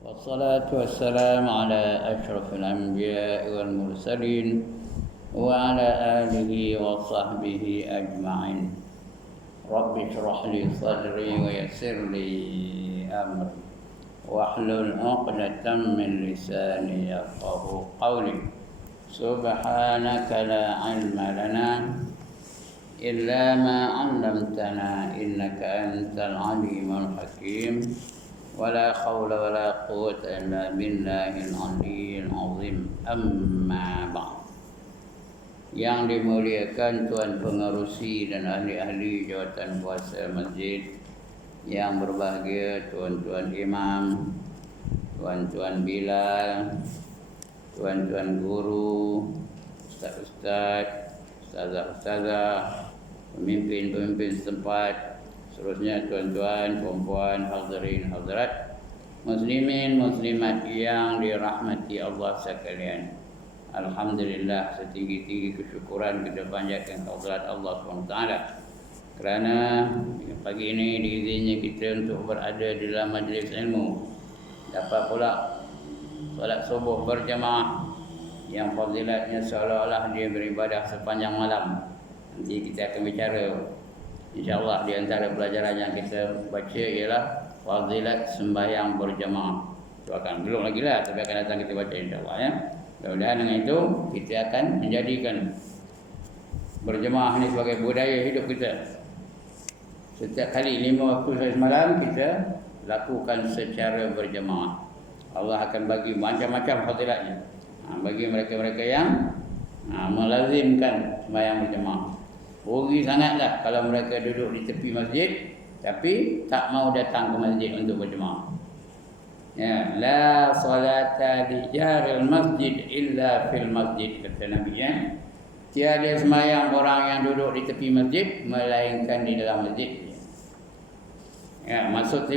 والصلاة والسلام على أشرف الأنبياء والمرسلين وعلى آله وصحبه أجمعين. رب اشرح لي صدري ويسر لي أمري واحلل عقدة من لساني يفقه قولي. سبحانك لا علم لنا إلا ما علمتنا إنك أنت العليم الحكيم. ولا حول ولا قوة إلا بالله العلي العظيم. Amma ba'd. Yang dimuliakan Tuan Pengerusi dan ahli-ahli jawatan kuasa masjid, yang berbahagia tuan-tuan imam, tuan-tuan bilal, tuan-tuan guru, ustaz-ustaz, ustazah-ustazah, pemimpin-pemimpin setempat, seterusnya tuan-tuan, puan-puan, hadirin, hadirat, muslimin, muslimat yang dirahmati Allah sekalian. Alhamdulillah, setinggi-tinggi kesyukuran kita panjatkan kehadirat Allah SWT kerana pagi ini diizinkan kita untuk berada di dalam majlis ilmu, dapat pula solat subuh berjamaah yang fadilatnya seolah-olah dia beribadah sepanjang malam. Nanti kita akan bicara, InsyaAllah di antara pelajaran yang kita baca ialah fadilat sembahyang berjamaah. Itu akan belum lagi lah, tapi akan datang kita baca insyaAllah ya. Mudah-mudahan dengan itu kita akan menjadikan berjamaah ini sebagai budaya hidup kita. Setiap kali 5 waktu semalam kita lakukan secara berjamaah. Allah akan bagi macam-macam fadilatnya bagi mereka-mereka yang melazimkan sembahyang berjamaah. Rugi sangatlah kalau mereka duduk di tepi masjid tapi tak mau datang ke masjid untuk berjemaah. Ya, la salata li jaril masjid illa fil masjid, kata Nabi ya. Tiada sembahyang orang yang duduk di tepi masjid melainkan di dalam masjid. Ya, maksud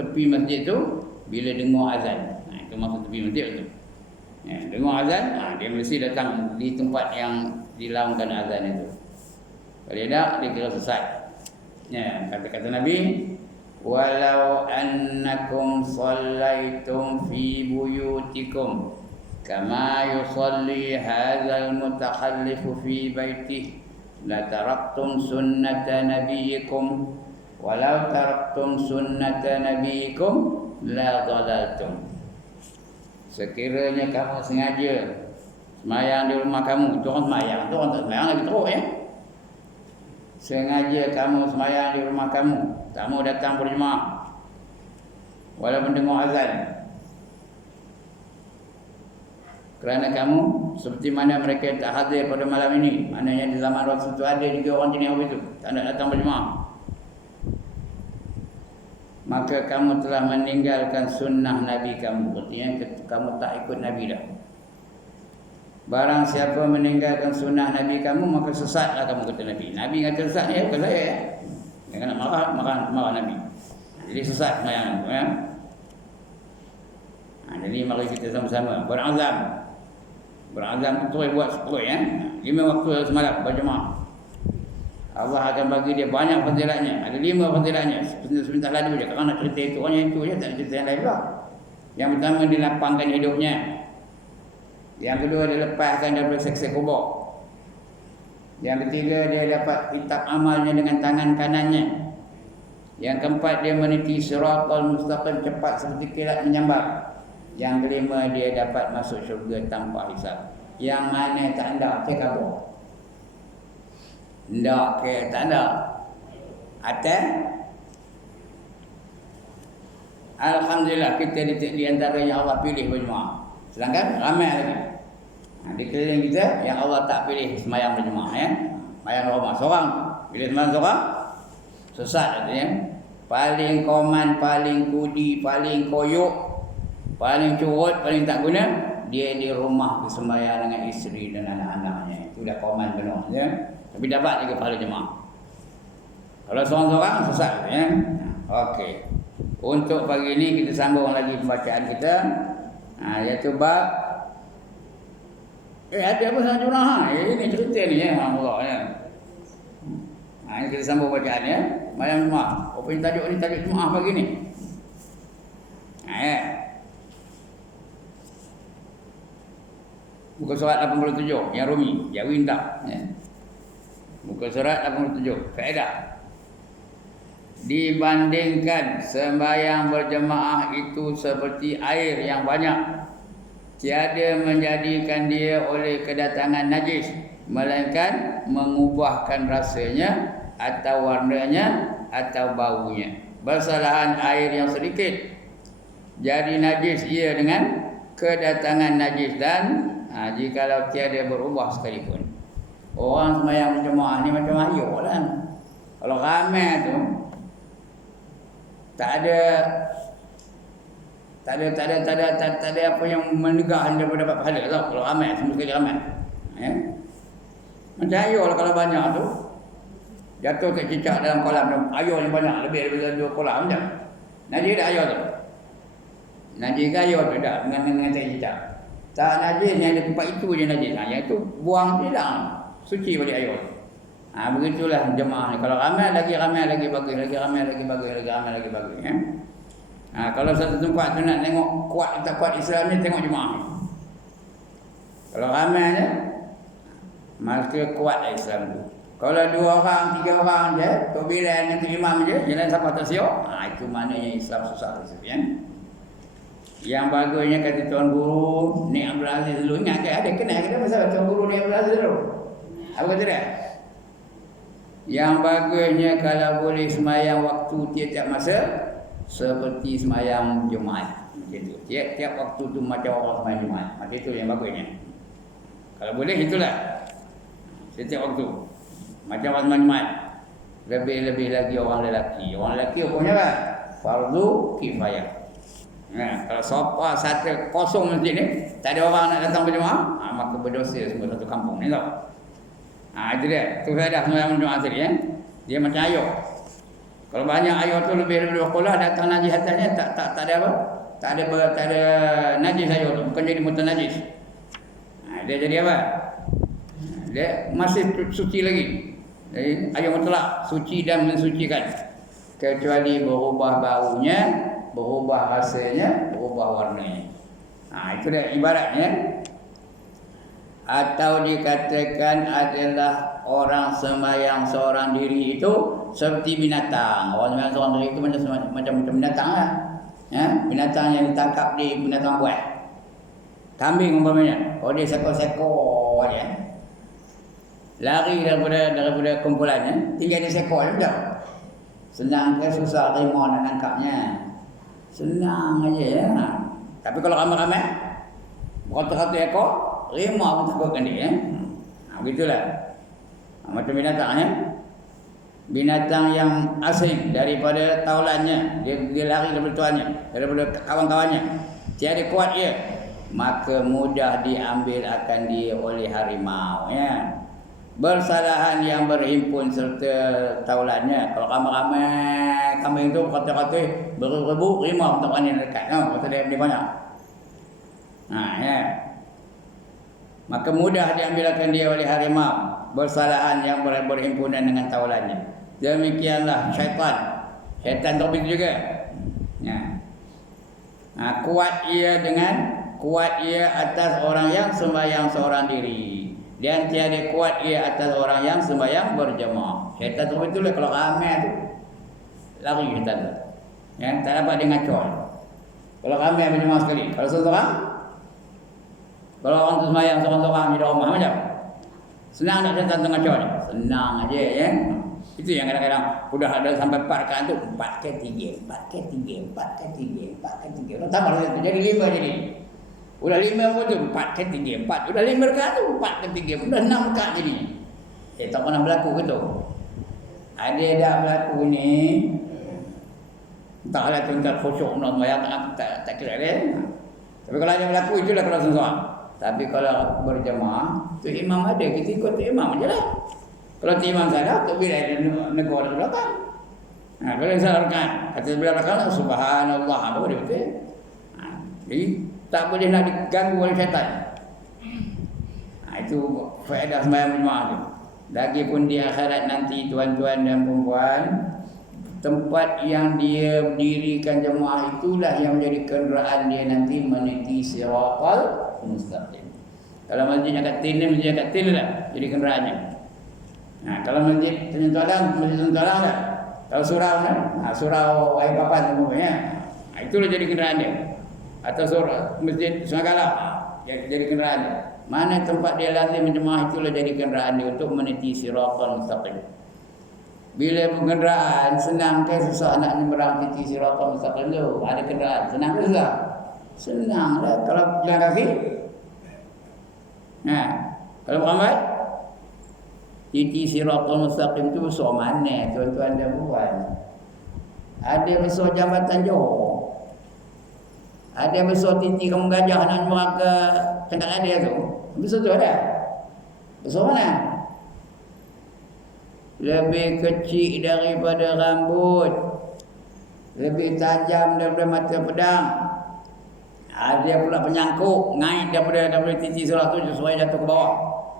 tepi masjid tu bila dengar azan. Itu maksud tepi masjid tu. Ya, dengar azan, dia mesti datang di tempat yang dilaungkan azan itu. Kalau tidak, dia kira sesat. Ya, kata Nabi, walau annakum shallaitum fi buyutikum kama yusalli hadzal mutakhallifu fi baitihi la taraktum sunnata nabiyikum walau taraktum sunnata nabiyikum la dhalaltum. Sekiranya kamu sengaja semayang di rumah kamu, itu orang semayang, itu orang tak semayang lagi teruk ya. Sengaja kamu semayang di rumah kamu, tak mau datang berjemaah walaupun dengar azan, kerana kamu seperti mana mereka tak hadir pada malam ini. Maknanya di zaman Rasul itu ada juga orang jenis itu tak nak datang berjemaah, maka kamu telah meninggalkan sunnah Nabi kamu. Artinya kamu tak ikut Nabi dah. Barang siapa meninggalkan sunnah Nabi kamu, maka sesatlah kamu, kata Nabi. Nabi kata sesat ni bukan saya ya. Jangan nak marah Nabi. Jadi sesat semayang ya. Jadi mari kita sama-sama berazam. Berazam betul buat 10 ya. 5 waktu semalam berjemaah. Allah akan bagi dia banyak fadilatnya. Ada 5 fadilatnya. Sebentar lalu je. Kalau nak cerita itu hanya itu je, tak ada cerita yang lain pula. Yang pertama, dilapangkan hidupnya. Yang kedua, dia lepaskan daripada seksa kubur. Yang ketiga, dia dapat kitab amalnya dengan tangan kanannya. Yang keempat, dia meniti siratal mustaqim cepat seperti kilat menyambar. Yang kelima, dia dapat masuk syurga tanpa hisab. Yang mana tak ada, saya kabur. Tak ada. Atas alhamdulillah kita di antara yang Allah pilih berjemaah. Sedangkan ramai lagi di keliling kita yang Allah tak pilih semayang berjemaah ya. Semayang rumah seorang, bila semayang seorang sesat katanya. Paling koman, paling kudi, paling koyuk, paling curut, paling tak guna, dia di rumah bersembahyang dengan isteri dan anak-anaknya. Itu dah koman penuh ya. Tapi dapat juga pahala jemaah. Kalau seorang-seorang sesat ya. Okey. Untuk pagi ini kita sambung lagi pembacaan kita. Iaitu bab ada apa sama jemaah? Ini cerita ni ya, Allah ya. Ini kita sambung bacaan ya. Malam jemaah. Apa yang tajuk ni, tajuk jemaah pagi ni. Muka surat 87 yang Rumi, Jawi tak. Ya. Muka surat 87. Faedah. Dibandingkan sembahyang berjemaah itu seperti air yang banyak, tiada menjadikan dia oleh kedatangan najis, melainkan mengubahkan rasanya atau warnanya atau baunya. Bersalahan air yang sedikit jadi najis ia dengan kedatangan najis, dan jikalau tiada berubah sekalipun. Orang sembahyang berjemaah ni macam ayuk lah. Kalau ramai tu tak ada apa yang menegah daripada dapat pahala tau. Kalau ramai, semua sekali ramai. Ya. Macam ayuk lah kalau banyak tu. Jatuh tercicak dalam kolam tu. Ayuk yang banyak, lebih daripada 2 kolam macam. Najis tak ayuk tu? Najis ke ayuk tu? Tak, dengan tercicak. Tak najis, yang ada tempat itu je najis. Yang itu buang hilang. Suci balik ayuk. Begitulah jemaah ni. Kalau ramai lagi bagus, lagi ramai lagi bagus. Ya? Kalau satu tempat tu nak tengok kuat tak kuat Islam ni, tengok jemaah ni. Kalau ramai je, maka kuat Islam tu. Kalau 2 orang, 3 orang je, Tok Bilal dengan Tok Imam je, jalan sampai tersiok, itu maknanya Islam susah. Ya? Yang bagusnya kata Tuan Guru Nik Abdul Aziz dulu, ingat ke? Ada kenal kita pasal Tuan Guru Nik Abdul Aziz dulu? Apa kata dia? Yang bagusnya kalau boleh semayang waktu tiap-tiap masa seperti semayang Jumaat. Macam tu. Tiap-tiap waktu tu macam orang semayang Jumaat. Macam itu yang bagusnya. Kalau boleh itulah. Setiap waktu macam orang semayang Jumaat. Lebih-lebih lagi orang lelaki. Orang lelaki hukumnya apa? Fardu kifayah. Kalau siapa satu kosong masjid ni, tak ada orang nak datang berjemaah, maka berdosa semua satu kampung ni tau. Itu dia. Tu faedah sembahyang Jumaat tadi. Dia macam ayuk. Kalau banyak ayuk tu lebih dari 2 kolah, datang najis atasnya, tak ada apa? Tak ada najis ayuk tu, bukan jadi mutan najis. Dia jadi apa? Dia masih suci lagi. Jadi ayuk mutlak, suci dan mensucikan. Kecuali berubah baunya, berubah rasanya, berubah warnanya. Itu dia ibaratnya. Atau dikatakan adalah orang sembahyang seorang diri itu seperti binatang. Orang sembahyang seorang diri itu macam binatang lah. Ya? Binatang yang ditangkap di binatang buah. Kambing umpamanya. Dia sekor-sekor aja. Lari daripada kumpulannya, tinggal di sekor je dah. Senang ke susah rimau nak tangkapnya? Senang aja ya. Tapi kalau ramai-ramai, beratus-ratus ekor, rimau pun takutkan dia. Begitulah. Macam binatang ya. Binatang yang asing daripada taulannya, dia lari daripada tuannya, daripada kawan-kawannya. Tiada kuat dia, maka mudah diambil akan dia oleh harimau ya. Bersalahan yang berhimpun serta taulannya. Kalau ramai-ramai kambing tu kata-kata berebu rimau tak berani dekat. Kata dia banyak. Ya. Maka mudah diambilkan dia oleh harimau, bersalahan yang berhimpunan dengan taulannya. Demikianlah syaitan. Syaitan tu begitu juga. Ya. Kuat ia atas orang yang sembahyang seorang diri, dan tiada kuat ia atas orang yang sembahyang berjemaah. Syaitan tu betul lah. Kalau ramai tu lari syaitan tu. Ya, tak dapat dia ngacau. Kalau ramai berjemaah sekali. Kalau seorang, kalau orang tu sembahyang seorang-seorang di rumah macam senang tak syaitan tu ngacau ni? Senang aja ya. Itu yang kadang-kadang sudah ada sampai 4 rakaat tu 4 ke 3, 4 ke 3, 4 ke 3, 4 ke 3. Tambah lagi tu jadi 5 jadi. Udah 5 pun tu 4 ke 3, 4. Udah 5 rakaat tu 4 ke 3, udah 6 rakaat jadi. Tak pernah berlaku ke tu? Ada dah berlaku ni. Entahlah tu entah khusyuk nak sembahyang tak kira dia. Tapi kalau ada berlaku itulah kalau seorang. Tapi kalau berjemaah, tu imam ada, kita ikut tu imam aje lah. Kalau tu imam salah, tu bila ada negara di belakang. Kalau yang salah rakaat, kata sebelah belakang subhanallah, apa dia betul? Jadi tak boleh nak diganggu oleh syaitan. Itu faedah sembahyang berjemaah tu. Lagipun di akhirat nanti tuan-tuan dan puan-puan, tempat yang dia berdirikan jemaah itulah yang menjadi kenderaan dia nanti meniti siratal mustaqim. Kalau masjidnya kat tin ni, masjid kat tin lah jadi kenderaannya. Nah, kalau masjid Tanjung Tolang lah. Kalau surau kan, surau air papan semuanya. Itulah jadi kenderaan dia. Atau surau masjid Sungai Galang, jadi kenderaan dia. Mana tempat dia lazim menjemaah, itulah jadi kenderaan dia untuk meniti siratal mustaqim. Bila berkenderaan senang ke susah nak menyeberang titi siratal mustaqim tu? Ada kenderaan senang ke susah? Senang lah kalau jalan kaki. Nah, kalau berambat titi siratal mustaqim tu besar mana tuan-tuan dan puan? Ada besar Jambatan Johor. Ada besar titi Kampung Gajah nak nyemberang ke Tengah Ladia tu. Besar tu ada. Besar mana? Lebih kecil daripada rambut, lebih tajam daripada mata pedang. Ada pula penyangkuk naik daripada titi surah tu supaya jatuh ke bawah.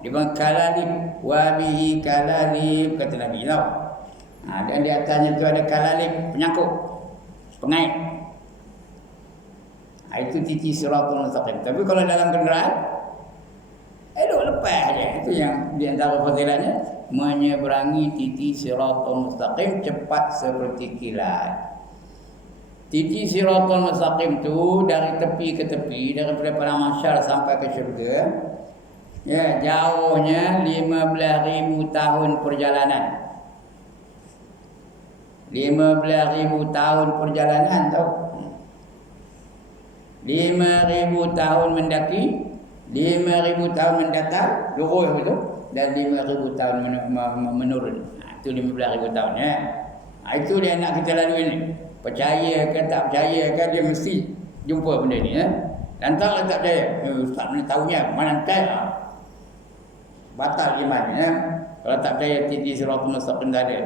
Dia panggil kalalib, wabihi kalalib, kata Nabi tau. Dan di atasnya tu ada kalalib, penyangkuk, pengait. Itu titi siratul mustaqim. Tapi kalau dalam kenderaan, elok lepas je. Itu yang di antara fadilahnya, menyeberangi titi siratul mustaqim cepat seperti kilat. Titi siratul mustaqim tu dari tepi ke tepi, daripada padang mahsyar sampai ke syurga, ya, jauhnya 15,000 tahun perjalanan. 15,000 tahun perjalanan tau. 5,000 tahun mendaki, 5,000 tahun mendatang, lurus betul, dan 5,000 tahun menurun. Itu 15,000 tahun ya. Itu dia nak kita lalui ni. Percaya ke tak percaya ke, dia mesti jumpa benda ni ya. Lantak tak percaya, ustaz mana tahunya, mana tak, batal iman ya. Kalau tak percaya titi siratul mustaqim tak ada.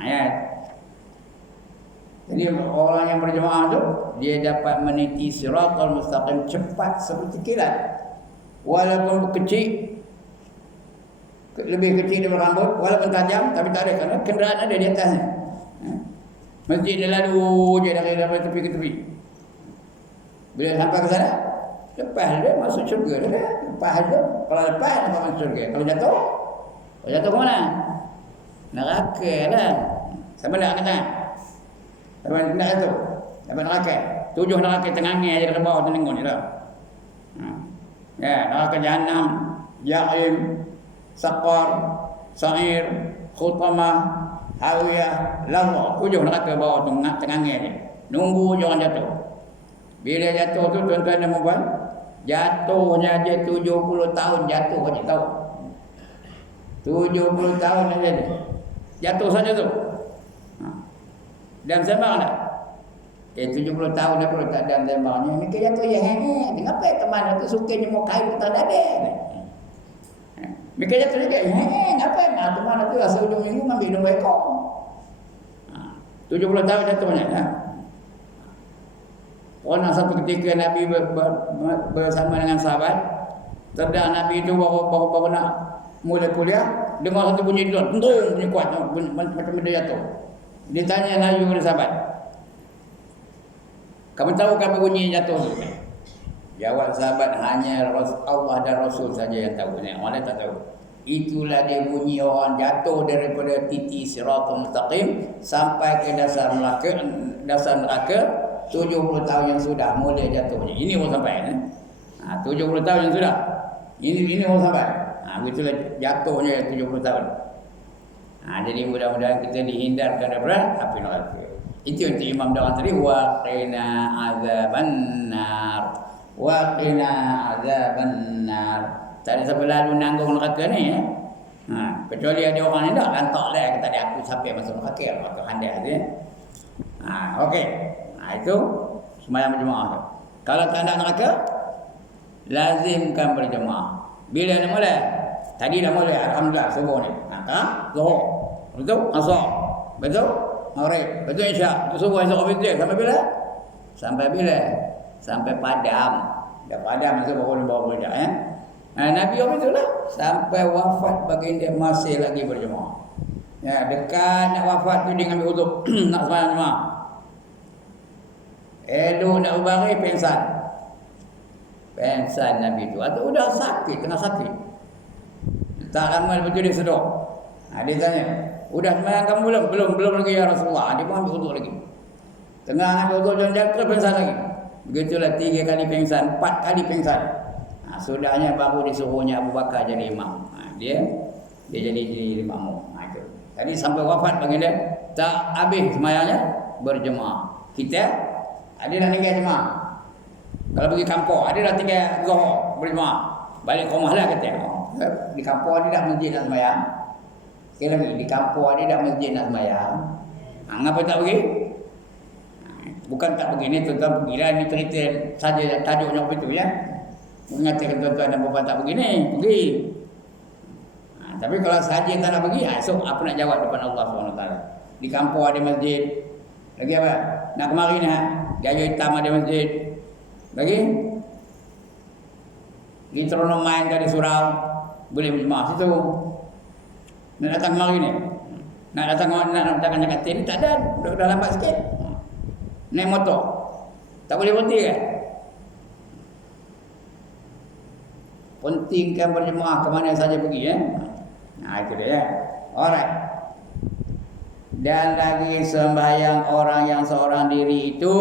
Ya. Jadi orang yang berjemaah tu, dia dapat meniti siratal mustaqim cepat seperti kilat. Walaupun kecil, lebih kecil daripada rambut, walaupun tajam, tapi tak ada, kerana kenderaan ada di atasnya. Masjid dia lalu je dari tepi ke tepi. Bila sampai ke sana, lepas dia masuk syurga dia. Lepas dia, kalau lepas dia masuk syurga. Kalau jatuh ke mana? Neraka lah. Siapa nak kata? Siapa nak jatuh? Siapa neraka? 7 neraka tengahnya aja dari bawah tu tengok je lah. Ya, neraka Jahannam, Jahim, Saqar, Sa'ir, Khutamah, Hawiyah, Lahwa. 7 neraka bawah tu tengahnya je. Nunggu je orang jatuh. Bila jatuh tu tuan-tuan dan puan, jatuhnya dia 70 tahun jatuh, kau tak tahu. 70 tahun aja dia. Jatuh saja tu. Dan sembang tak? 70 tahun dah perlu tak dan sembangnya. Ni jatuh ya he. Kenapa teman tu suka nyemuk kain ke tak ada? Mereka jatuh juga, ngapain? Teman tu asal ujung minggu ambil hidung ekor. 70 tahun jatuhnya. Pernah satu ketika Nabi bersama dengan sahabat, terdah Nabi itu baru nak mula kuliah, dengar satu bunyi drone, tentung bunyi kuat, macam benda jatuh. Dia tanya lagi kepada sahabat, kamu tahu apa bunyi jatuh tu? Jawab sahabat, hanya Allah dan Rasul saja yang tahu. Orang lain tak tahu. Itulah dia bunyi orang jatuh daripada titi siratul mustaqim sampai ke dasar neraka 70 tahun yang sudah mulai jatuhnya. Ini orang sampai. 70 tahun yang sudah. Ini orang sampai. Begitulah jatuhnya 70 tahun. Jadi mudah-mudahan kita dihindarkan daripada api neraka. Itu yang Imam Dawan tadi, waqina azabannar. Waqina azabannar. Tak ada siapa lalu nanggung neraka ni ya. Kecuali ada orang ni tak lantak lah kata dia aku sampai masuk neraka atau handai tu ya. Okey. Itu sembahyang berjemaah tu. Kalau tak nak neraka, lazimkan berjemaah. Bila nak mula? Tadi dah mula, alhamdulillah subuh ni. Zuhur. Betul? Asar. Betul? Maghrib. Betul Isyak. Itu subuh esok habis sampai bila? Sampai bila? Sampai padam. Dah padam masuk baru bawa bedak ya. Nabi apa itulah sampai wafat baginda masih lagi berjemaah. Ya, dekat nak wafat tu dia ambil uduk nak sembahyang jemaah. Elok nak berbaring pingsan. Pengsan Nabi tu. Atau udah sakit, tengah sakit. Tak lama lepas tu dia sedar. Dia tanya, udah sembahyang kamu belum? Belum lagi ya Rasulullah. Dia pun ambil wuduk lagi. Tengah ambil wuduk jangan terus pengsan lagi. Begitulah 3 kali pengsan, 4 kali pengsan. Sudahnya baru disuruhnya Abu Bakar jadi imam. Dia jadi imam. Itu. Tadi sampai wafat baginda tak habis sembahyangnya berjemaah. Kita ada dah tinggal jemaah. Kalau pergi kampung, ada dah tinggal Zuhur berjemaah. Balik rumah lah kata. Di kampung ada dah masjid nak sembahyang. Sekali lagi, di kampung ada dah masjid nak sembahyang. Ngapa tak pergi? Bukan tak pergi ni, tuan-tuan pergilah. Ni cerita saja tajuknya apa itu ya. Mengatakan tuan-tuan dan puan tak pergi ni, pergi. Tapi kalau sahaja tak nak pergi, esok apa nak jawab depan Allah SWT? Di kampung ada masjid. Lagi apa? Nak kemari ni Gaya Hitam ada masjid. Lagi? Di Terenung main dari surau, boleh berjemaah situ. Nak datang kemari ni. Nak datang Jakarta ni tak ada. Dah lambat sikit. Naik motor. Tak boleh berhenti kan? Pentingkan berjemaah ke mana saja pergi ya. Itu dia ya. Alright. Dan lagi sembahyang orang yang seorang diri itu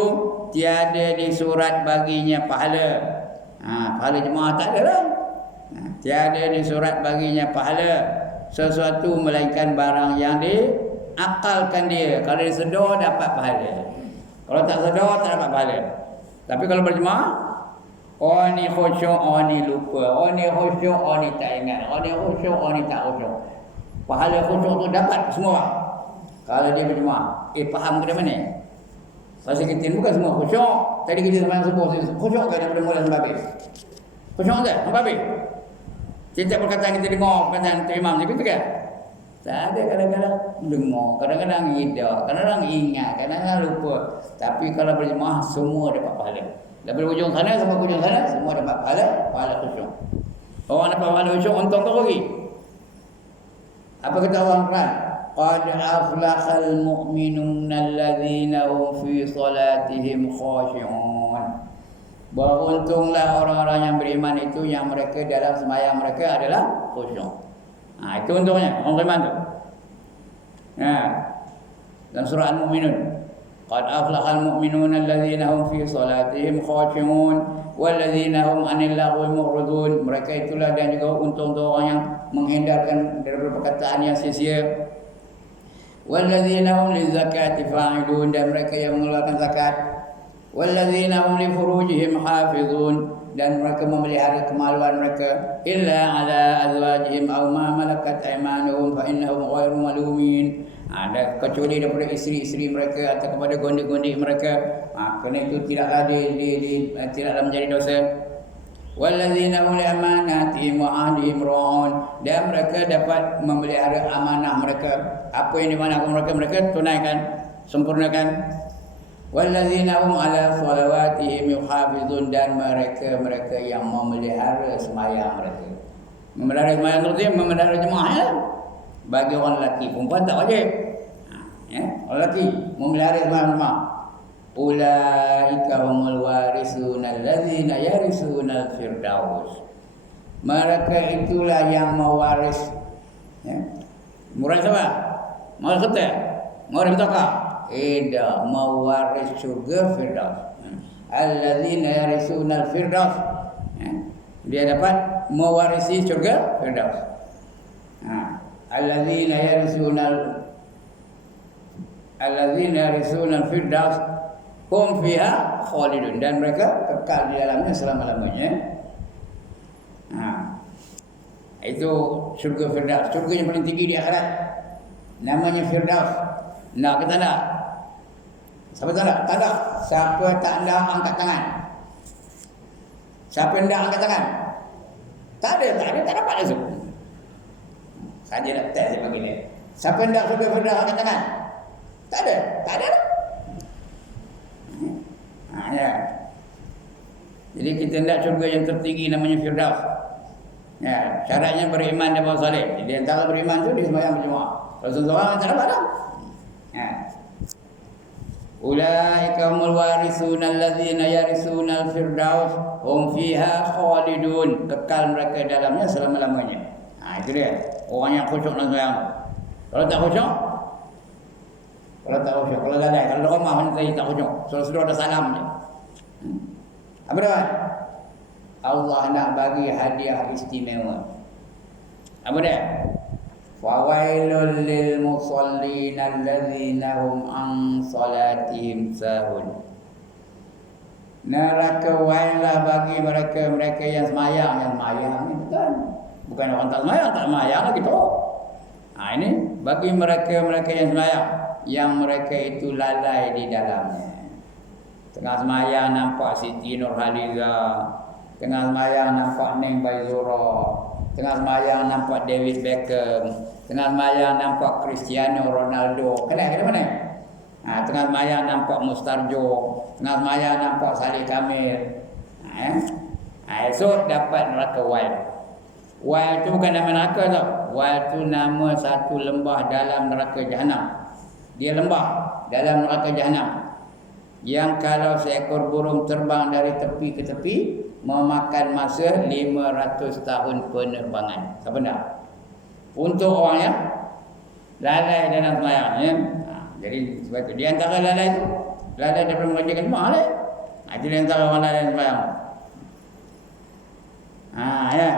tiada disurat baginya pahala. Pahala jemaah tak ada lah. Tiada disurat baginya pahala sesuatu melainkan barang yang diakalkan dia. Kalau dia sedar dapat pahala. Kalau tak sedar tak dapat pahala. Tapi kalau berjemaah, oh ni khusyuk, oh ni lupa. Oh ni khusyuk, oh ni tak ingat. Oh ni khusyuk, oh ni tak khusyuk. Pahala khusyuk tu dapat semua orang. Kalau dia berjemaah, faham ke mana? Pasal kita bukan semua khusyuk. Tadi kita sembahyang subuh, khusyuk ke daripada mula sampai habis? Khusyuk ke sampai habis? Setiap perkataan kita dengar, perkataan imam ni, betul kan? Tak ada, kadang-kadang dengar, kadang-kadang hidup, kadang-kadang ingat, kadang-kadang lupa. Tapi kalau berjemaah, semua dapat pahala. Daripada hujung sana sampai hujung sana, semua dapat pahala khusyuk. Orang dapat pahala khusyuk, untung tu lagi. Apa kata orang Quran? Qad aflahal mu'minun alladzina hum fi salatihim khashi'un. Beruntunglah orang-orang yang beriman itu yang mereka dalam sembahyang mereka adalah khusyuk. Itu untungnya orang beriman tu. Dan surah Al-Mu'minun. Qad aflahal mu'minun alladzina hum fi salatihim khashi'un walladzina hum 'anil lagwi mu'ridun. Mereka itulah dan juga untung tu orang yang menghindarkan daripada perkataan yang sia-sia. Walladzina hum lizakati fa'ilun, dan mereka yang mengeluarkan zakat. Walladzina hum li furujihim hafizun, dan mereka memelihara kemaluan mereka. Illa ala azwajihim aw ma malakat aymanuhum fa innahum ghairu malumin. Ada kecuali daripada isteri-isteri mereka atau kepada gondik-gondik mereka. Kerana itu tidaklah tidaklah menjadi dosa. Walladzina hum li amanatihim wa ahdihim ra'un, dan mereka dapat memelihara amanah mereka. Apa yang dimanahkan mereka tunaikan, sempurnakan. Walladzina hum ala salawatihim yuhafizun, dan mereka yang memelihara sembahyang mereka. Memelihara sembahyang itu memelihara jemaah ya. Bagi orang lelaki, perempuan tak wajib. Orang lelaki memelihara sembahyang jemaah. Ulaika humul warisuna alladzina yarisunal firdaus. Mereka itulah yang mewaris. Mewaris apa? Mewaris harta? Mewaris harta? Tidak, mewaris syurga firdaus. Alladzina yarisunal firdaus. Dia dapat mewarisi syurga firdaus. Alladzina yarisunal firdaus hum fiha khalidun, dan mereka kekal di dalamnya selama-lamanya. Itu syurga firdaus, syurga yang paling tinggi di akhirat. Namanya firdaus. Nak ke tak nak? Siapa tak nak? Tak nak. Siapa tak nak angkat tangan? Siapa yang nak angkat tangan? Tak ada, tak dapat masuk. Saja nak test dia begini. Siapa yang nak syurga firdaus angkat tangan? Tak ada. Ya. Jadi kita nak syurga yang tertinggi namanya firdaus. Ya, syaratnya beriman dan beramal soleh. Jadi antara beriman tu dia sembahyang berjemaah. Kalau seorang tak dapat dah. Ya. Ulaika humul warisuna alladzina yarisuna al-firdaus hum fiha khalidun. Kekal mereka dalamnya selama-lamanya. Itu dia. Orang yang khusyuk dalam sembahyang. Kalau tak khusyuk, kalau lalai, kalau rumah mana tadi tak khusyuk, suruh ada salam je. Apa dia? Allah nak bagi hadiah istimewa. Apa dia? Fawailul lil musallin alladzina hum an salatihim sahun. Neraka wailah bagi mereka yang semayang ni betul. Bukan orang tak semayang lagi tu. Ini bagi mereka yang semayang, yang mereka itu lalai di dalamnya. Tengah semayang nampak Siti Nurhaliza, tengah semayang nampak Neng Baizura, tengah semayang nampak David Beckham, tengah semayang nampak Cristiano Ronaldo. Kenal mana? Tengah semayang nampak Mustarjo, tengah semayang nampak Saleh Kamil. Esok dapat neraka Wail. Wail itu bukan nama neraka tau. Wail itu nama satu lembah dalam neraka Jahanam. Dia lembah dalam neraka Jahanam yang kalau seekor burung terbang dari tepi ke tepi memakan masa 500 tahun penerbangan. Siapa nak? Untuk orang yang lalai dalam sembahyang, ya. Jadi sebab itu di antara lalai itu, lalai daripada mengerjakan sembahyang lah. Itu di antara orang lalai sembahyang. Ya.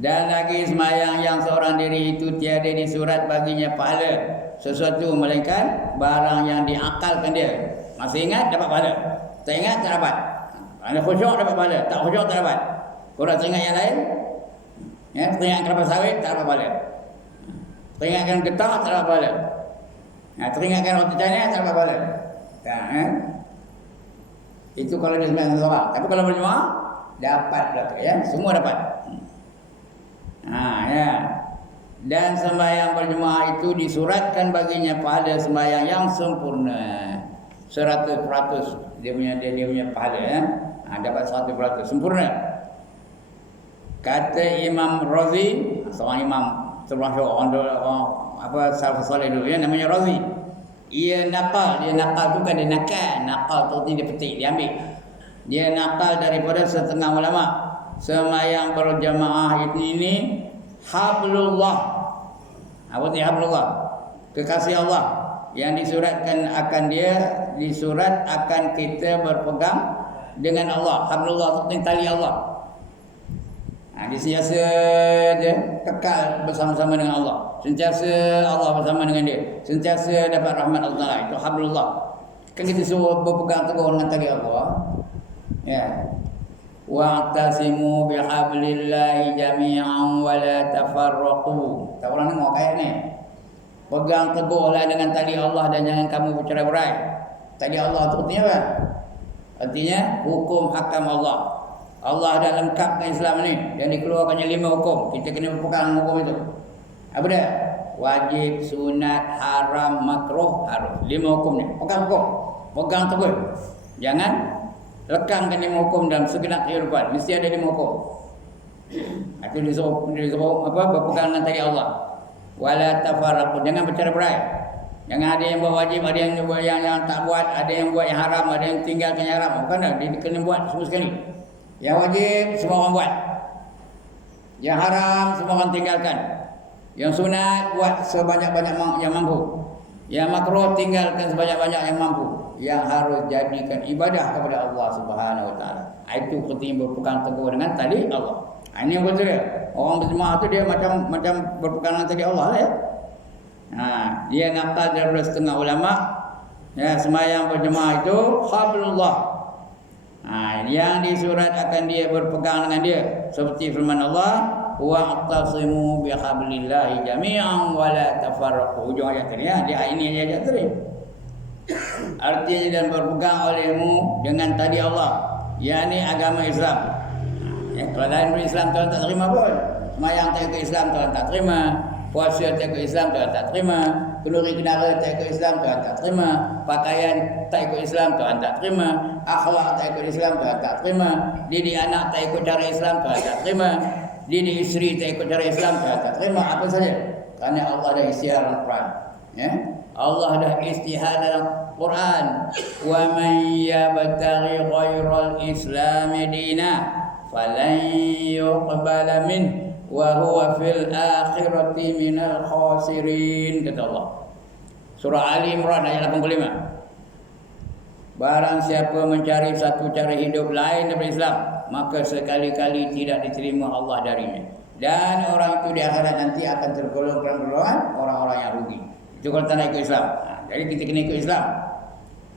Dan lagi sembahyang yang seorang diri itu tiada disurat baginya pahala sesuatu melainkan barang yang diakalkan dia. Masih ingat dapat pahala, tak ingat tak dapat. Anda khusyuk dapat pahala, tak khusyuk tak dapat. Korang teringat yang lain, ya, teringat kelapa sawit tak dapat pahala, teringatkan getah tak dapat pahala, teringatkan roti canai tak dapat pahala. Itu kalau dia sembahyang seorang. Tapi kalau berjemaah dapat belaka, ya, semua dapat. Ya. Dan sembahyang berjemaah itu disuratkan baginya pahala sembahyang yang sempurna 100%. Dia punya pahala, ya. Dapat 100% sempurna. Kata Imam Razi, seorang imam termasuk orang salafus saleh dulu, ya, namanya Razi. Dia nakal tu kan dia nakal tu dia petik, dia ambil. Dia nakal daripada setengah ulama. Sembahyang berjemaah ini hablullah. Apa tu hablullah? Kekasih Allah yang disuratkan akan dia, disurat akan kita berpegang dengan Allah. Hablullah itu tali Allah. Dia sentiasa dia kekal bersama-sama dengan Allah. Sentiasa Allah bersama dengan dia. Sentiasa dapat rahmat Allah. Itu hablullah. Kan kita suruh berpegang teguh dengan tali Allah. Ya. Wa'tasimu bihablillahi jami'an wa la tafarraqu. Tak orang tengok ayat ni. Pegang teguhlah dengan tali Allah dan jangan kamu bercerai-berai. Tali Allah tu artinya apa? Artinya hukum hakam Allah. Allah dah lengkapkan Islam ni dan dikeluarkannya 5 hukum. Kita kena berpegang hukum itu. Apa dia? Wajib, sunat, haram, makruh, harus. 5 hukum ni. Pegang hukum. Pegang teguh. Jangan lekangkan 5 hukum dalam segenap kehidupan. Mesti ada 5 hukum. Itu disuruh berpegang dengan tali Allah. Wala tafarraqu, jangan bercerai-berai. Jangan ada yang buat wajib, ada yang buat yang tak buat, ada yang buat yang haram, ada yang tinggalkan yang haram. Bukan dah, dia kena buat semua sekali. Yang wajib semua orang buat. Yang haram semua orang tinggalkan. Yang sunat buat sebanyak-banyak yang mampu. Yang makruh tinggalkan sebanyak-banyak yang mampu. Yang harus jadikan ibadah kepada Allah Subhanahu Wa Taala. Itu penting berpegang teguh dengan tali Allah. Ini yang betul dia. Orang berjemaah tu dia macam berpegang dengan tali Allah lah, ya. Dia nakal daripada setengah ulama. Ya, sembahyang berjemaah itu hablullah. Yang disurat akan dia berpegang dengan dia seperti firman Allah, wa'tasimu bihablillahi jami'an wa la tafarraqu. Hujung ayat tadi, ya. Dia ini ayat tadi. Artinya dan berpegang olehmu dengan tali Allah, yakni agama Islam. Kalau lain berislam Tuhan tak terima pun. Semayang tak ikut Islam Tuhan tak terima. Puasa tak ikut Islam Tuhan tak terima. Kenduri kenara tak ikut Islam Tuhan tak terima. Pakaian tak ikut Islam Tuhan tak terima. Akhlak tak ikut Islam Tuhan tak terima. Didik anak tak ikut cara Islam Tuhan tak terima. Didik isteri tak ikut cara Islam Tuhan tak terima. Apa saja, kerana Allah dah isi dalam Al-Quran, ya. Allah dah istihad dalam Quran, wa man yabtaghi ghairal islam dina falan yuqbala min wa huwa fil akhirati minal khasirin, kata Allah. Surah Ali Imran ayat 85. Barang siapa mencari satu cara hidup lain daripada Islam, maka sekali-kali tidak diterima Allah darinya. Dan orang itu di akhirat nanti akan tergolong dalam golongan orang-orang yang rugi. Itu kalau tak nak ikut Islam. Jadi kita kena ikut Islam.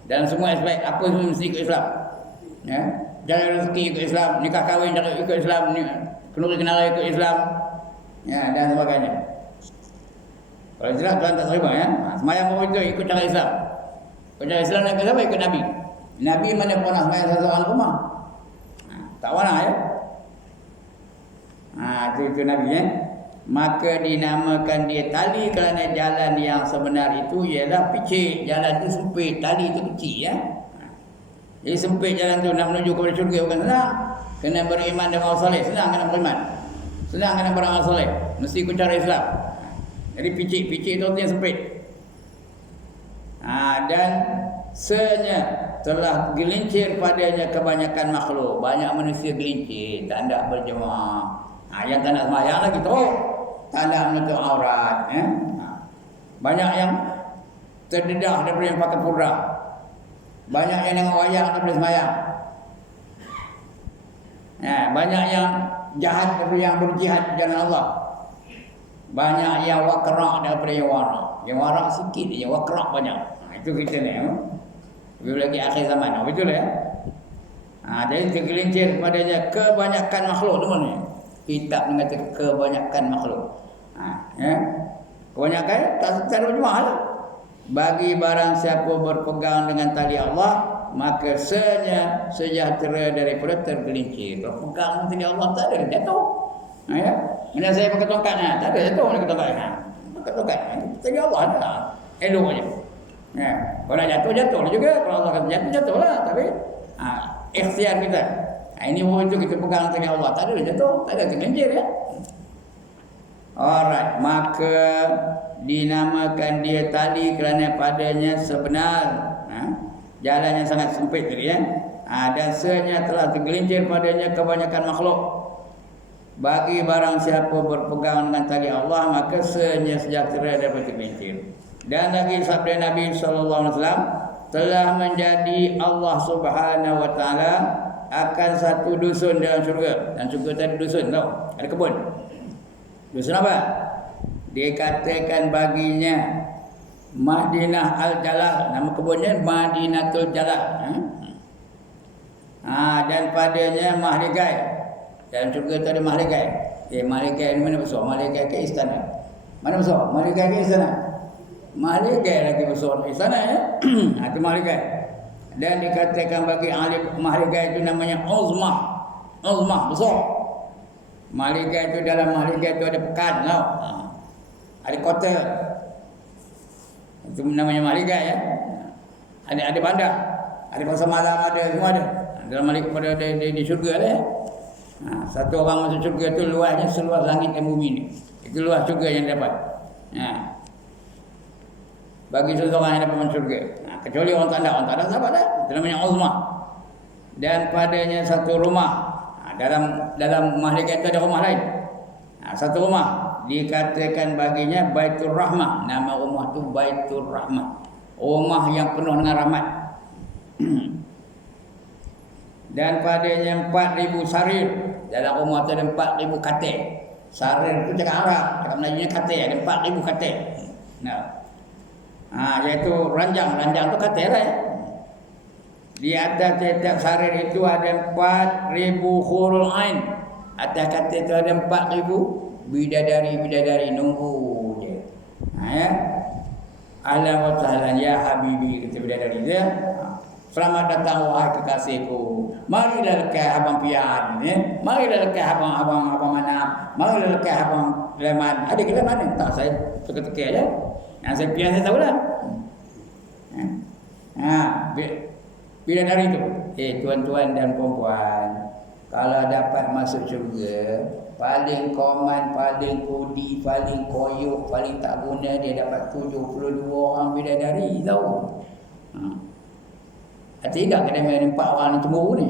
Dalam semua aspek, apa semua mesti ikut Islam. Ya? Jalan rezeki ikut Islam, nikah kahwin ikut Islam, keluarga kenara ikut Islam. Ya, dan sebagainya. Kalau Islam Tuhan tak terima, ya. Semayang pun itu ikut cara Islam. Ikut cara Islam nak ikut siapa? Ikut Nabi. Nabi mana pernah semayang satu orang rumah. Tak warna, ya. Itu Nabi, ya. Maka dinamakan dia tali kerana jalan yang sebenar itu ialah picik. Jalan itu sempit, tali itu kecil, ya. Jadi sempit jalan tu nak menuju kepada syurga bukan senang. Kena beriman dengan orang soleh, senang kena beriman. Senang kena beramal soleh, mesti ikut cara Islam. Jadi picik itu yang sempit. Dan senya telah gelincir padanya kebanyakan makhluk. Banyak manusia gelincir, tak nak berjemaah. Yang tak nak sembahyang lagi teruk, tak nak menutup aurat, ya. Banyak yang terdedah daripada yang pakai purdah. Banyak yang tengok wayang daripada sembahyang. Banyak yang jahat daripada yang berjihad di jalan Allah. Banyak yang wakrak daripada yang warak. Yang warak sikit je, wakrak banyak. Itu kita ni, lebih lagi akhir zaman. Betul, ya. Jadi tergelincir padanya kebanyakan makhluk, teman ni. Kitab mengatakan kebanyakan makhluk. Ya. Kebanyakan tak ada berjemaah lah. Bagi barang siapa berpegang dengan tali Allah, maka sejahtera daripada tergelincir. Kalau pegang tali Allah tak ada, jatuh. Ya. Mana saya pakai tongkat, tak ada jatuh pakai tongkat. Pakai tongkat, tali Allah ada. Elok aja. Ya. Kalau nak jatuh juga. Kalau Allah kata jatuh lah. Tapi ikhtiar kita. Ini waktu itu kita pegang tali Allah, tak ada jatuh, tak ada tergelincir, ya. Alright, maka dinamakan dia tali kerana padanya sebenar. Jalan yang sangat sempit tadi, ya. Dan senya telah tergelincir padanya kebanyakan makhluk. Bagi barang siapa berpegang dengan tali Allah, maka senya sejahtera daripada tergelincir. Dan lagi sabda Nabi SAW telah menjadi Allah Subhanahu Wa Taala akan satu dusun dalam syurga. Dan syurga tadi dusun, tahu? Ada kebun. Dusun apa? Dia katakan baginya Madinah Al-Jalal. Nama kebunnya Madinatul Jalal. Dan padanya mahligai. Dalam syurga tadi mahligai. Mahligai ni mana besar? Mahligai ke istana? Mana besar? Mahligai ke istana? Mahligai lagi besar istana, ya. Itu mahligai. Dan dikatakan bagi ahli mahligai itu namanya uzmah. Uzmah besar. Mahligai itu, dalam mahligai itu ada pekan, tahu? Ada kota. Itu namanya mahligai, ya. Ada bandar. Ada pasar malam, ada semua ada. Dalam mahligai pada di syurga ada, ya. Satu orang masuk syurga itu luasnya seluas langit dan bumi ni. Itu luas syurga yang dapat. Bagi seseorang yang dapat masuk syurga. Kecuali orang tak ada sahabat dah. Itu namanya uzmah. Dan padanya satu rumah. Dalam mahligai itu ada rumah lain. Satu rumah dikatakan baginya Baitur Rahmah. Nama rumah tu Baitur Rahmah. Rumah yang penuh dengan rahmat. Dan padanya 4,000 sarir. Dalam rumah tu ada 4,000 katil. Sarir tu cakap Arab, cakap Melayu katil. Ada 4,000 katil. Iaitu ranjang tu katil lah, ya. Di atas setiap sarir itu ada 4,000 hurul ain. Atas katil itu ada 4,000 bidadari nunggu je. Ya. Ahlan wa sahlan ya habibi, kata bidadari dia. Selamat datang wahai kekasihku. Marilah lekas abang pian, ya. Marilah lekas abang mana. Marilah lekas abang Leman. Ada ke Leman? Tak, saya teka-teka aja. Yang saya pian saya tahulah. Bidadari itu. Tuan-tuan dan puan-puan, Kalau dapat masuk syurga, paling koman, paling kudi, paling koyok, paling tak guna, dia dapat 72 orang bidadari tahu. Tidak kena main 4 orang ni cemburu ni.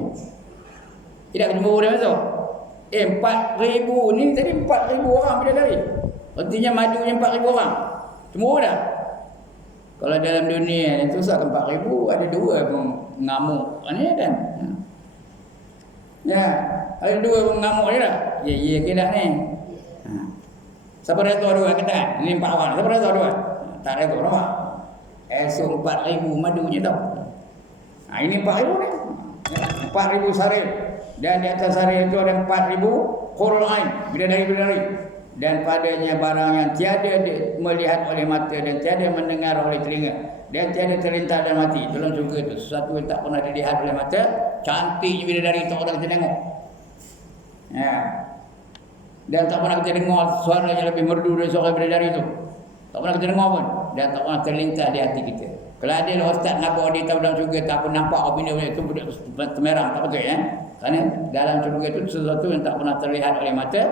Tidak kena cemburu dia masuk. 4,000 ni tadi 4,000 orang bidadari. Artinya majunya 4,000 orang. Cemburu dah. Kalau dalam dunia ni tu susah 4,000, ada 2 pun ngamuk ni kan. Ya, ada 2 pun ngamuk je dah. Ya kena ni. Siapa redha 2 kata? Ni 4 orang. Siapa redha 2? Tak redha nampak. Esok 4,000 madunya tau. Ini 4,000 ni. 4,000 saril. Dan di atas saril itu ada 4,000 hurul ain, bidadari-bidadari. Dan padanya barang yang tiada melihat oleh mata dan tiada mendengar oleh telinga dan tiada terlintas dalam hati. Dalam syurga itu sesuatu yang tak pernah dilihat oleh mata, cantiknya bidadari tak pernah kita tengok. Ya. Dan tak pernah kita dengar suara yang lebih merdu dari suara bidadari itu. Tak pernah kita dengar pun dan tak pernah terlintas di hati kita. Kalau ada lah ustaz nampak dia tahu dalam syurga tak pernah nampak opini itu temerang, tak betul ya. Kerana dalam syurga itu sesuatu yang tak pernah terlihat oleh mata,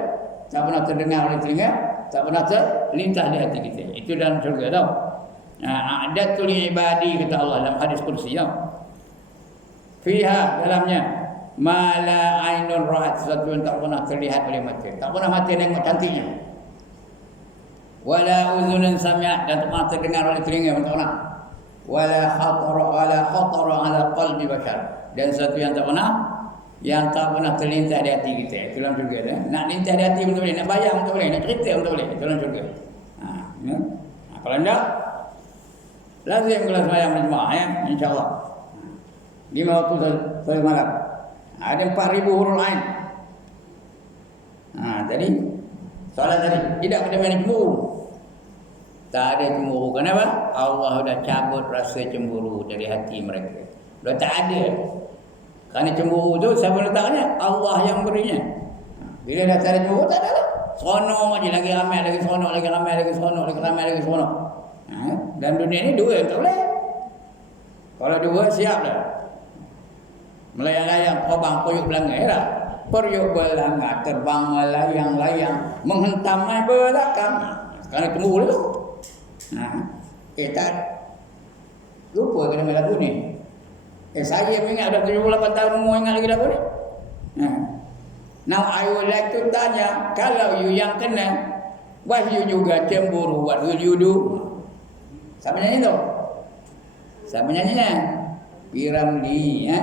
tak pernah terdengar oleh telinga, tak pernah terlintas di hati kita. Itu dalam syurga tau. A'datul ibadi kata Allah dalam hadis kursi tau. Fiha dalamnya ma la ainun ra'at, sesuatu yang tak pernah terlihat oleh mata. Tak pernah mata tengok cantiknya. Wala uzunun sami'at, dan tak pernah terdengar oleh telinga pun tak pernah. Wala khatara ala qalbi bashar, dan sesuatu yang tak pernah terlintas di hati kita. Itu dalam syurga dah. Nak lintas di hati pun tak boleh, nak bayang pun tak boleh, nak cerita pun tak boleh. Itu dalam syurga. Ya. Kalau tidak, lazim kelas sembahyang berjemaah ya, insya-Allah. 5 waktu sore malam. Ada 4,000 hurul ain. Tadi soalan tadi, tidak kena main cemburu. Tak ada cemburu. Kenapa? Allah dah cabut rasa cemburu dari hati mereka. Dah tak ada. Kerana cemburu tu siapa letaknya? Allah yang berinya. Bila dah tak ada cemburu, tak ada lah. Seronok je, lagi ramai, lagi seronok, lagi ramai, lagi seronok, lagi ramai, lagi seronok. Dalam dunia ni 2 tak boleh. Kalau 2 siap dah. Melayang-layang, terbang, periuk belanga lah. Periuk belanga, terbang melayang-layang, menghentam mai belakang. Kerana cemburu tu. Tak lupa kena main lagu ni. Saya ingat dah 78 tahun umur ingat lagi lagu ni. Now I would like to tanya, kalau you yang kena, what you juga cemburu, what will you do? Siapa nyanyi tu? Siapa nyanyinya? Piramli ya.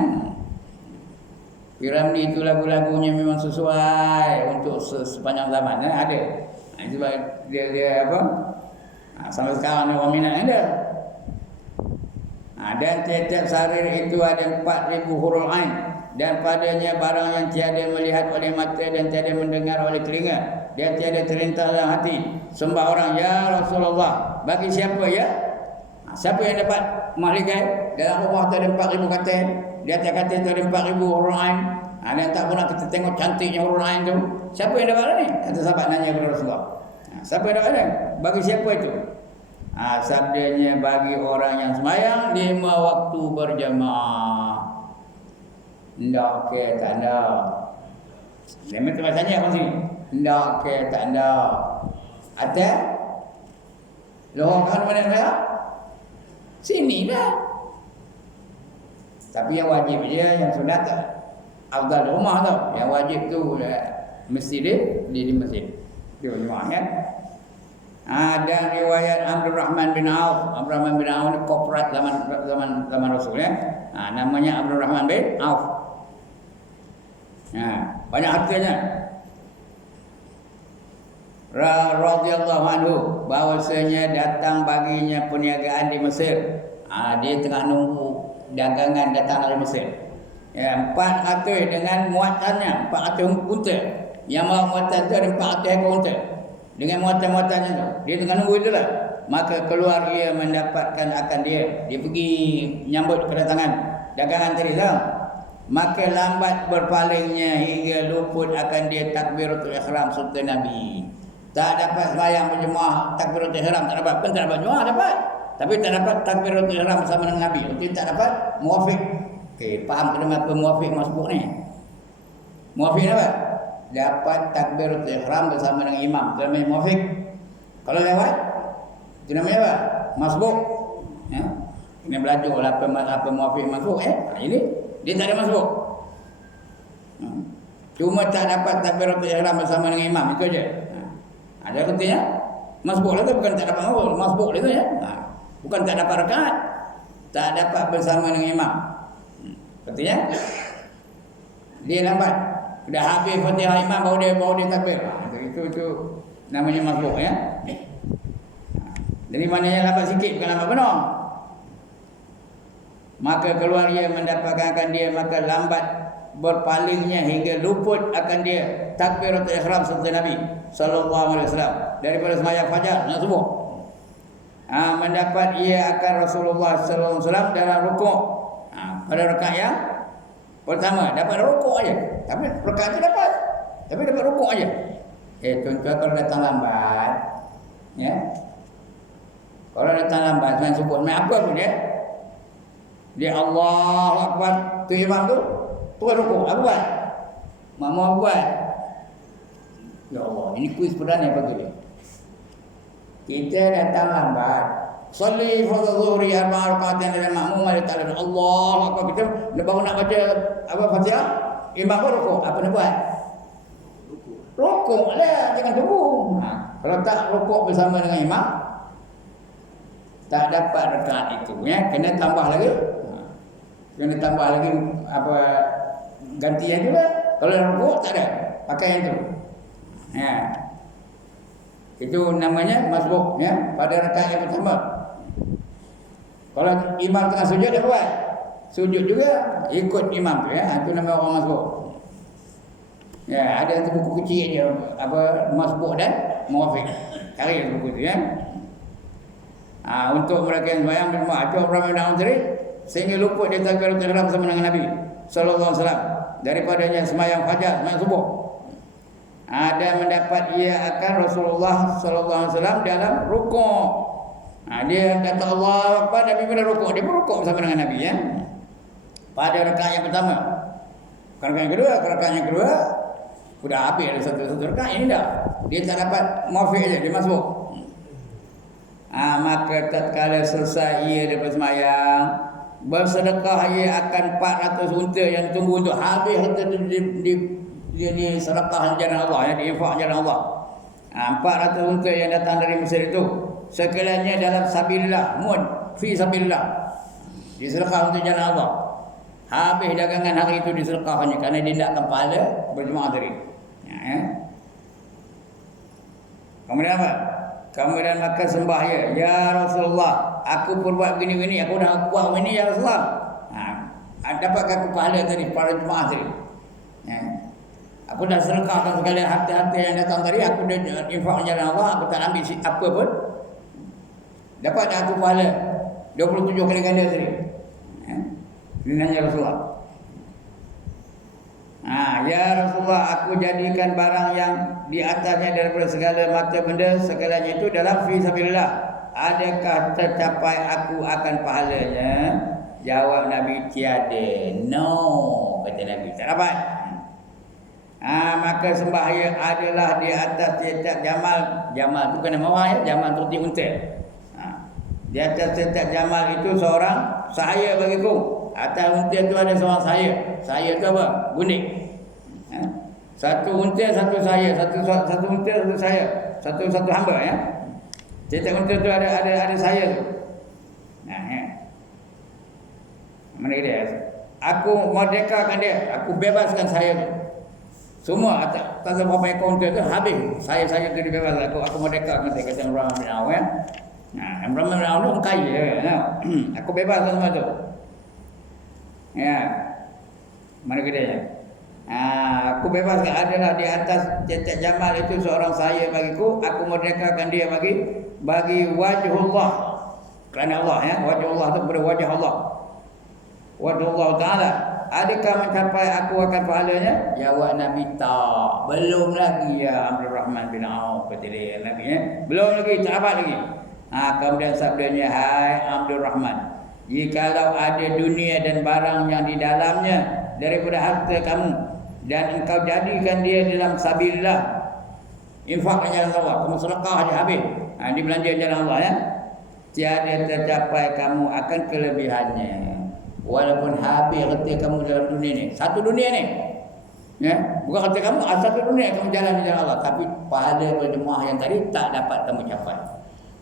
Piramli itu lagu-lagunya memang sesuai untuk sepanjang zaman ya, ada. Itu dia apa? Sampai sekarang orang minat ada. Dan tiap-tiap sarir itu ada 4,000 hurul ain, dan padanya barang yang tiada melihat oleh mata dan tiada mendengar oleh telinga dan tiada terlintas dalam hati. Sembah orang, ya Rasulullah, bagi siapa ya? Siapa yang dapat mahligai? Dalam rumah tu ada 4,000 katil, di atas katil tu ada 4,000 hurul ain. Dan tak pernah kita tengok cantiknya hurul ain tu. Siapa yang dapat ni? Kata sahabat nanya kepada Rasulullah. Siapa yang dapat ni? Bagi siapa itu? Sabdanya bagi orang yang sembahyang 5 waktu berjamaah. Ndak ke tak ada. Lama tu bahasanya apa sini? Ndak ke tak ada. Ada? Lohongkan mana saya? Sini dah. Tapi yang wajib dia, yang sunat tak. Afdal rumah tau. Yang wajib tu mesti di masjid. Dia berjemaah kan? Dan riwayat Abdurrahman bin Auf. Abdurrahman bin Auf ni korporat zaman Rasul ya. Namanya Abdurrahman bin Auf. Banyak hartanya. Radhiyallahu anhu, bahwasanya datang baginya perniagaan di Mesir. Dia tengah nunggu dagangan datang dari Mesir. 400 dengan muatannya, 400 unta. Yang muatan tu ada 400 ekor unta. Dengan muatan-muatannya tu, dia tengah nunggu itulah. Maka keluar ia mendapatkan akan dia. Dia pergi menyambut kedatangan dagangan tadi lah. Maka lambat berpalingnya hingga luput akan dia takbiratul ihram serta Nabi. Tak dapat sembahyang berjemaah takbiratul ihram, tak dapat. Bukan tak dapat jemaah, dapat. Tapi tak dapat takbiratul ihram bersama dengan Nabi. Itu tak dapat muwafiq. Okey, faham kenapa muwafiq masbuk ni? Muafiq apa? Dapat takbiratul ihram bersama dengan imam. Itu namanya muafiq. Kalau lewat, itu namanya apa? Masbuk. Ya. Ini belajar apa muafiq masbuk. Ini dia tak ada masbuk. Cuma tak dapat takbiratul ihram bersama dengan imam, itu aja. Ada artinya masbuk itu bukan tak dapat masbuk itu ya. Bukan tak dapat rakaat, tak dapat bersama dengan imam. Artinya dia lambat. Sudah habis Fatihah imam baru dia takbir. Itu namanya masbuk ya. Dari mananya lambat sikit bukan lambat benar. Maka keluar ia mendapatkan dia maka lambat berpalingnya hingga luput akan dia takbiratul ihram serta Nabi sallallahu alaihi wasallam daripada sembahyang fajar dan subuh. Mendapat ia akan Rasulullah sallallahu alaihi wasallam dalam rukuk. Pada rakaat yang pertama dapat rukuk aja. Tapi rakaat itu dapat. Tapi dapat rukuk aja. Tuan-tuan kalau datang lambat ya. Kalau datang lambat main subuh main apa pun ya. Dia Allahu Akbar tu imam tu rukuk. Apa buat? Makmum buat. Ya Allah, ini kuis perdana bagi dia. Kita datang lambat. Salli fardhu zuhri arba'a raka'atin dalam makmum ada ta'ala Allahu Akbar kita baru nak baca apa Fatihah, imam pun rukuk. Apa nak buat? Rukuk lah, jangan tunggu. Kalau tak rukuk bersama dengan imam tak dapat rakaat itu ya, kena tambah lagi. Kena tambah lagi apa gantian juga. Kalau rukuk tak ada, pakai yang tu. Ya. Itu namanya masbuk ya, pada rakaat yang pertama. Kalau imam tengah sujud dia buat. Sujud juga ikut imam tu ya. Itu nama orang masbuk. Ya, ada satu buku kecil je apa masbuk dan muafiq. Cari buku tu ya. Untuk mereka yang sembahyang di rumah, Acuk Ibrahim bin Amr sehingga luput dia takbiratul ihram bersama dengan Nabi sallallahu alaihi wasallam daripadanya sembahyang fajar, sembahyang subuh. Ada mendapat ia akan Rasulullah sallallahu alaihi wasallam dalam rukuk. Dia kata Allahu Akbar, Nabi pun rukuk. Dia pun rukuk bersama dengan Nabi ya. Pada rakaat yang pertama. Rakaat yang kedua sudah habis ada satu rakaat ini dah. Dia tak dapat muafiq aja, dia masuk. Maka tatkala selesai ia daripada sembahyang, bersedekah ia akan 400 unta yang ditunggu untuk habis harta dia ni sedekah jalan Allah ya, diinfak jalan Allah. 400 unta yang datang dari Mesir itu sekaliannya dalam sabilillah, fi sabilillah, disedekah untuk jalan Allah. Habis dagangan hari itu disedekahnya kerana dia nak kepala berjemaah tadi. Ya. Kemudian apa? Kemudian maka sembah ya Rasulullah, aku perbuat begini-begini, aku dah buat begini ya Rasulullah. Dapatkah aku pahala tadi para jemaah tadi? Ya. Aku dah sedekahkan segala harta-harta yang datang tadi, aku dah infak jalan Allah, aku tak ambil apa pun. Dapat dah aku pahala 27 kali ganda tadi. Ya. Dengannya Rasulullah. Ya Rasulullah, aku jadikan barang yang di atasnya daripada segala mata benda segalanya itu dalam fi sabilillah. Adakah tercapai aku akan pahalanya? Jawab Nabi, tiada. No, kata Nabi, tak dapat. Maka sembahyang adalah di atas setiap jamal. Jamal tu kena mawar ya, jamal tu unta. Di atas setiap jamal itu seorang sahaya bagiku. Atas unta tu ada seorang sahaya. Sahaya tu apa? Gundik. Satu unta, satu saya, satu unta, satu saya, satu hamba ya. Setiap unta tu ada saya tu. Ya. Mana dia? Aku merdekakan dia, aku bebaskan saya tu. Semua tak berapa ekor unta tu habis. Saya tu dibebaskan, aku merdekakan dia, kata Ibrahim bin Auf ya. Ibrahim bin Auf tu kaya ya. Aku bebaskan semua tu. Ya. Mana dia? Aku bebaskan adalah di atas setiap jamal itu seorang saya bagiku, aku merdekakan dia bagi wajhullah, kerana Allah ya, wajhullah itu pada wajah Allah, wajhullah Ta'ala. Adakah mencapai aku akan pahalanya? Jawab Nabi, tak, belum lagi ya Abdul Rahman bin Auf, kata dia Nabi ya, belum lagi, tak dapat lagi. Kemudian sabdanya, hai Abdul Rahman, jikalau ada dunia dan barang yang di dalamnya daripada harta kamu, dan engkau jadikan dia dalam sabilillah, infak dalam jalan Allah, kamu sedekah aja habis. Ini belanja jalan Allah ya. Tiada tercapai kamu akan kelebihannya. Walaupun habis harta kamu dalam dunia ni, satu dunia ni. Ya, bukan harta kamu, satu dunia kamu jalan di jalan Allah, tapi pahala berjemaah yang tadi tak dapat kamu capai.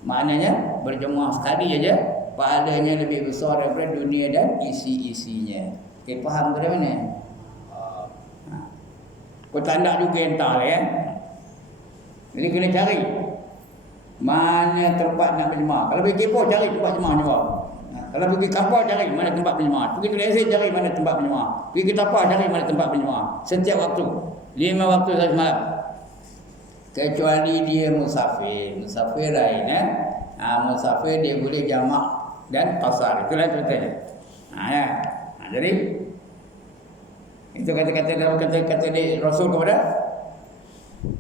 Maknanya berjemaah sekali aja pahalanya lebih besar daripada dunia dan isi-isinya. Okay, faham ke mana? Kau tanda juga entah ya. Jadi kena cari mana tempat nak berjemaah. Kalau pergi Kepoh cari tempat jemaah. Kalau pergi Kampar cari mana tempat berjemaah. Pergi Malaysia cari mana tempat berjemaah. Pergi Ketapah cari mana tempat berjemaah. Setiap waktu 5 waktu sehari malam. Kecuali dia musafir. Musafir lain musafir dia boleh jamak dan qasar. Itulah ceritanya. Ya. Jadi itu kata-kata dalam kata-kata di Rasul kepada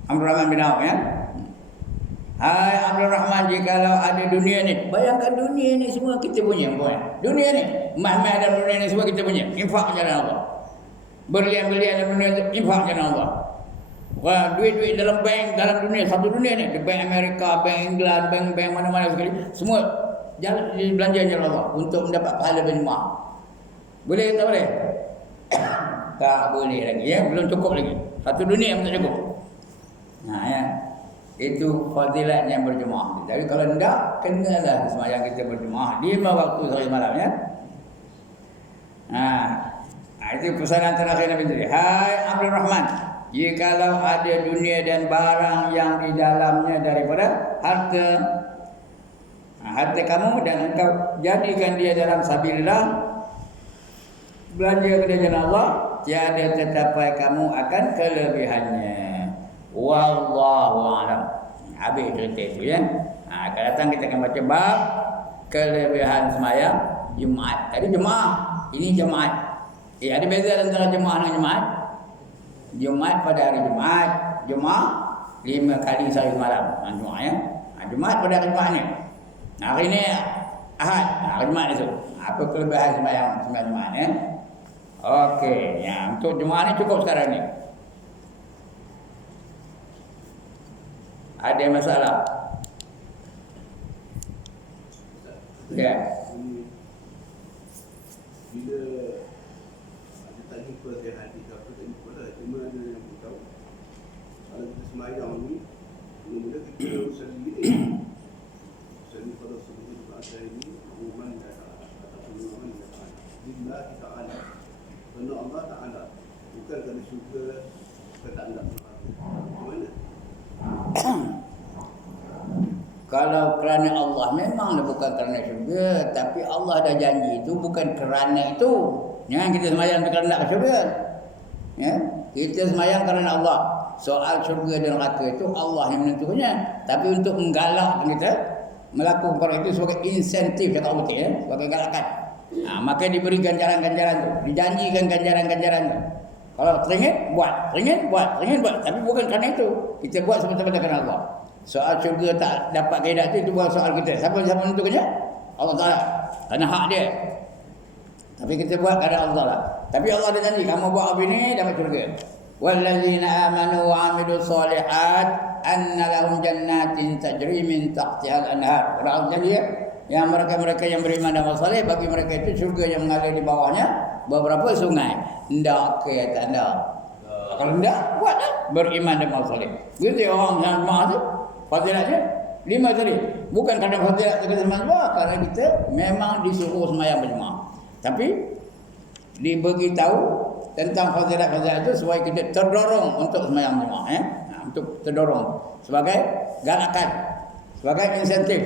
Abdul Rahman bin Auf ya. Hai Abdul Rahman, jikalau ada dunia ni, bayangkan dunia ni semua kita punya, dunia ni, emas-emas dalam dunia ni semua kita punya, infak jalan Allah. Berlian-berlian dalam dunia tu, infak jalan Allah. Wah, duit-duit dalam bank dalam dunia, satu dunia ni, di bank Amerika, bank England, bank mana-mana sekali, semua jalan belanja jalan Allah untuk mendapat pahala berjemaah. Boleh tak boleh? Tak boleh lagi ya, belum cukup lagi. Satu dunia pun tak cukup. Ya. Itu fadilatnya berjemaah. Tapi kalau tidak, kenalah sembahyang kita berjemaah 5 waktu sehari malam ya. Itu pesanan terakhir Nabi tadi. Hai Abdul Rahman, jikalau ada dunia dan barang yang di dalamnya daripada harta kamu dan engkau jadikan dia dalam sabilillah, belanja ke jalan Allah, tiada tercapai kamu akan kelebihannya. Wallahu a'lam. Habis cerita itu ya. Akan datang kita akan baca bab kelebihan sembahyang Jumaat. Tadi jemaah, ini jemaat. Ada beza antara jemaah dan jemaat. Jumaat pada hari Jumaat, Jumaat 5 kali sehari malam. Jumaat ya. Jumaat pada hari Jumaat ni. Hari ni Ahad, hari Jumaat itu. Apa kelebihan sembahyang Jumaat ya? Okey, ya, untuk Jumaat ni cukup sekarang ni. Ada masalah? Ya. Bila ada tanya pada hadis apa tak lupa lah, cuma ada yang beritahu kalau kita semayang ni mula-mula kita usalli pada sebelum bahasa ini umuman ataupun umuman lillahi ta'ala, kerana Allah Ta'ala, bukan kerana syurga kita tak nak mana. Kalau kerana Allah, memanglah bukan kerana syurga, tapi Allah dah janji itu bukan kerana itu. Jangan kita semayang kerana nak syurga. Ya, kita semayang kerana Allah. Soal syurga dan neraka itu Allah yang menentukannya. Tapi untuk menggalak kita melakukan perkara itu sebagai insentif, kata Allah ya, sebagai galakan. Maka diberi ganjaran-ganjaran tu, dijanjikan ganjaran-ganjaran tu. Kalau teringin buat, tapi bukan kerana itu. Kita buat semata-mata kerana Allah. Soal syurga tak dapat kaedah itu bukan soal kita. Siapa menentukannya? Allah Ta'ala. Kerana hak dia. Tapi kita buat kerana Allah lah. Tapi Allah ada janji, kamu buat apa ini dapat syurga. Wallazina amanu wa amilus solihat anna lahum jannatin tajri min tahtiha al-anhar. Allah janji yang mereka-mereka yang beriman dan amal soleh, bagi mereka itu syurga yang mengalir di bawahnya beberapa sungai. Ndak ke tak ndak. Kalau ndak, buatlah beriman dan amal soleh. Begitu orang yang jemaah tu fadilatnya 5 tadi. Bukan kerana fadilat kita sembahyang, kerana kita memang disuruh sembahyang berjemaah. Tapi diberitahu tentang fadilat-fadilat itu supaya kita terdorong untuk sembahyang berjemaah ya. Untuk terdorong sebagai galakan, sebagai insentif.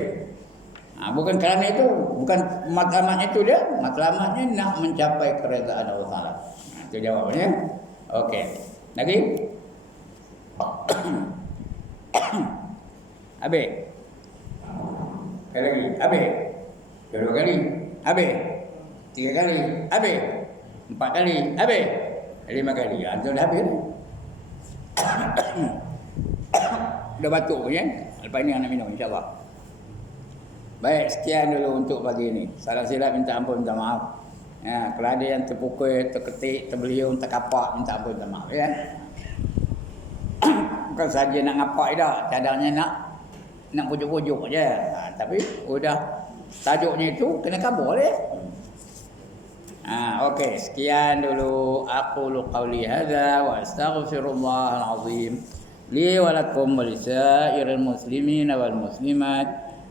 Bukan kerana itu, bukan matlamat itu dia. Matlamatnya nak mencapai keredaan Allah Ta'ala. Itu jawabannya. Okey. Lagi? Habis. Sekali lagi. Habis. 2 kali. Habis. 3 kali. Habis. 4 kali. Habis. 5 kali. Itu dah habis. Dah batuk ya. Lepas ni nak minum insya-Allah. Baik, sekian dulu untuk pagi ini. Salah silap minta ampun, minta maaf. Kalau ada yang terpukul, terketik, terbeliung, terkapak, minta ampun, minta maaf ya. Bukan saja nak ngapak dah, cadangnya nak pujuk-pujuk je. Tapi udah tajuknya itu kena kabur dia. Okey, sekian dulu aqulu qauli hadza wa astaghfirullahal azim li wa lakum wa lisairil muslimin wal muslimat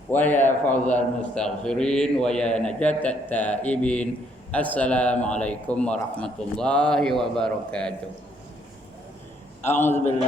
wa ya fawzal mustaghfirin wa ya najatat taibin. Assalamualaikum warahmatullahi wabarakatuh. A'udzubillahi